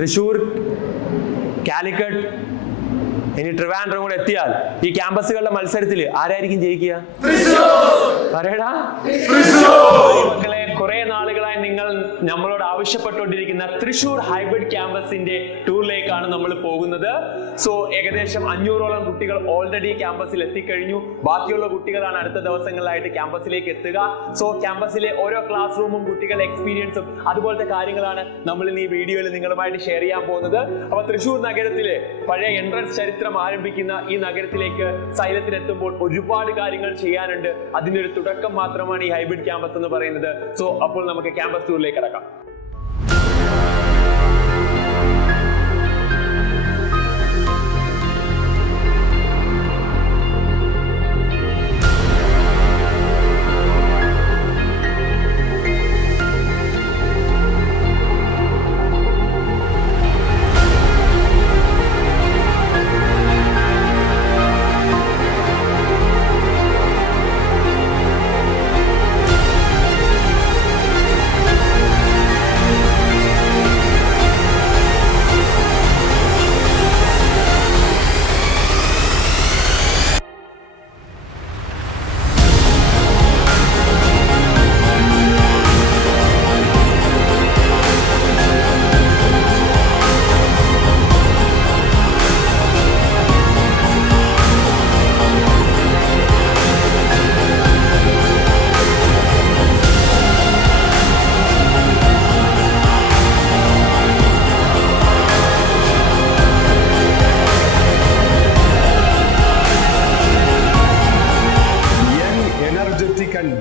തൃശ്ശൂർ, കാലിക്കറ്റ്, ഇനി ട്രിവാൻഡ്രം കൂടെ എത്തിയാൽ ഈ ക്യാമ്പസുകളുടെ മത്സരത്തിൽ ആരായിരിക്കും ജയിക്കുക? പറയടാ. മക്കളെ, കുറെ നാളുകളായി നിങ്ങൾ നമ്മളോട് ആവശ്യപ്പെട്ടുകൊണ്ടിരിക്കുന്ന തൃശ്ശൂർ ഹൈബ്രിഡ് ക്യാമ്പസിന്റെ ടൂറിലേക്കാണ് നമ്മൾ പോകുന്നത്. സോ ഏകദേശം 500ഓളം കുട്ടികൾ ഓൾറെഡി ക്യാമ്പസിൽ എത്തിക്കഴിഞ്ഞു. ബാക്കിയുള്ള കുട്ടികളാണ് അടുത്ത ദിവസങ്ങളിലായിട്ട് ക്യാമ്പസിലേക്ക് എത്തുക. സോ ക്യാമ്പസിലെ ഓരോ ക്ലാസ് റൂമും കുട്ടികളുടെ എക്സ്പീരിയൻസും അതുപോലത്തെ കാര്യങ്ങളാണ് നമ്മൾ ഇന്ന് ഈ വീഡിയോയിൽ നിങ്ങളുമായിട്ട് ഷെയർ ചെയ്യാൻ പോകുന്നത്. അപ്പൊ തൃശ്ശൂർ നഗരത്തിലെ പഴയ എൻട്രൻസ് ചരിത്രം ആരംഭിക്കുന്ന ഈ നഗരത്തിലേക്ക് സൈലത്തിനെത്തുമ്പോൾ ഒരുപാട് കാര്യങ്ങൾ ചെയ്യാനുണ്ട്. അതിന്റെ ഒരു തുടക്കം മാത്രമാണ് ഈ ഹൈബ്രിഡ് ക്യാമ്പസ് എന്ന് പറയുന്നത്. സോ അപ്പോൾ നമുക്ക് ക്യാമ്പസ് ടൂറിലേക്ക് കടക്കാം.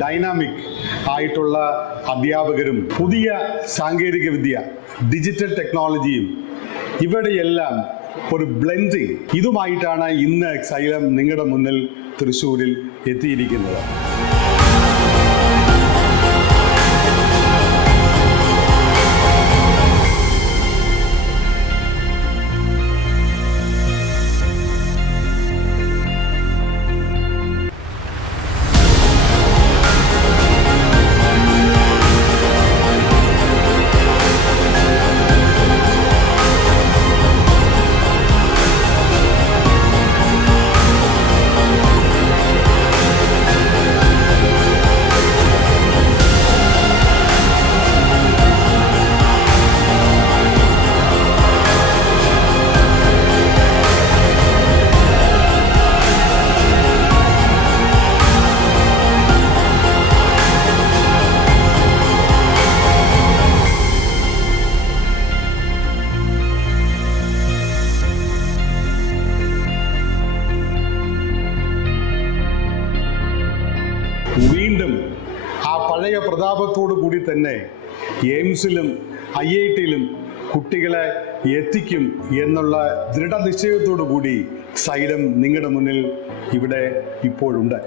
ഡൈനാമിക് ആയിട്ടുള്ള അധ്യാപകരും പുതിയ സാങ്കേതിക വിദ്യ, ഡിജിറ്റൽ ടെക്നോളജിയും ഇവിടെയെല്ലാം ഒരു ബ്ലെൻഡിങ്, ഇതുമായിട്ടാണ് ഇന്ന് സൈലം നിങ്ങളുടെ മുന്നിൽ തൃശ്ശൂരിൽ എത്തിയിരിക്കുന്നത്. വീണ്ടും ആ പഴയ പ്രതാപത്തോടു കൂടി തന്നെ എയിംസിലും IITയിലും കുട്ടികളെ എത്തിക്കും എന്നുള്ള ദൃഢനിശ്ചയത്തോടു കൂടി സൈലം നിങ്ങളുടെ മുന്നിൽ ഇവിടെ ഇപ്പോഴുണ്ട്.